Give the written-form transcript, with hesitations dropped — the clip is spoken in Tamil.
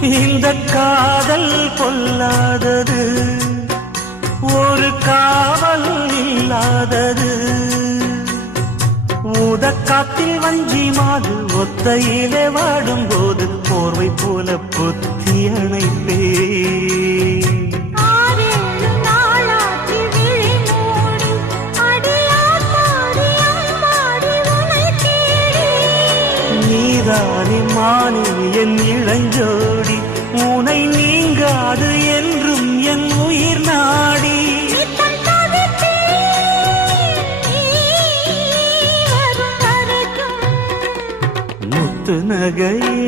இந்த காதல் பொல்லாதது, ஒரு காவல் இல்லாதது. ஊதக்காத்தில் வஞ்சி மாது ஒத்தையிலே வாடும் போது போர்வை போல பொத்தி அணைப்பே. நீதானே மானே என் இளஞ்சோடி, உனை நீங்காது என்றும் என் உயிர் நாடி. முத்து நகையே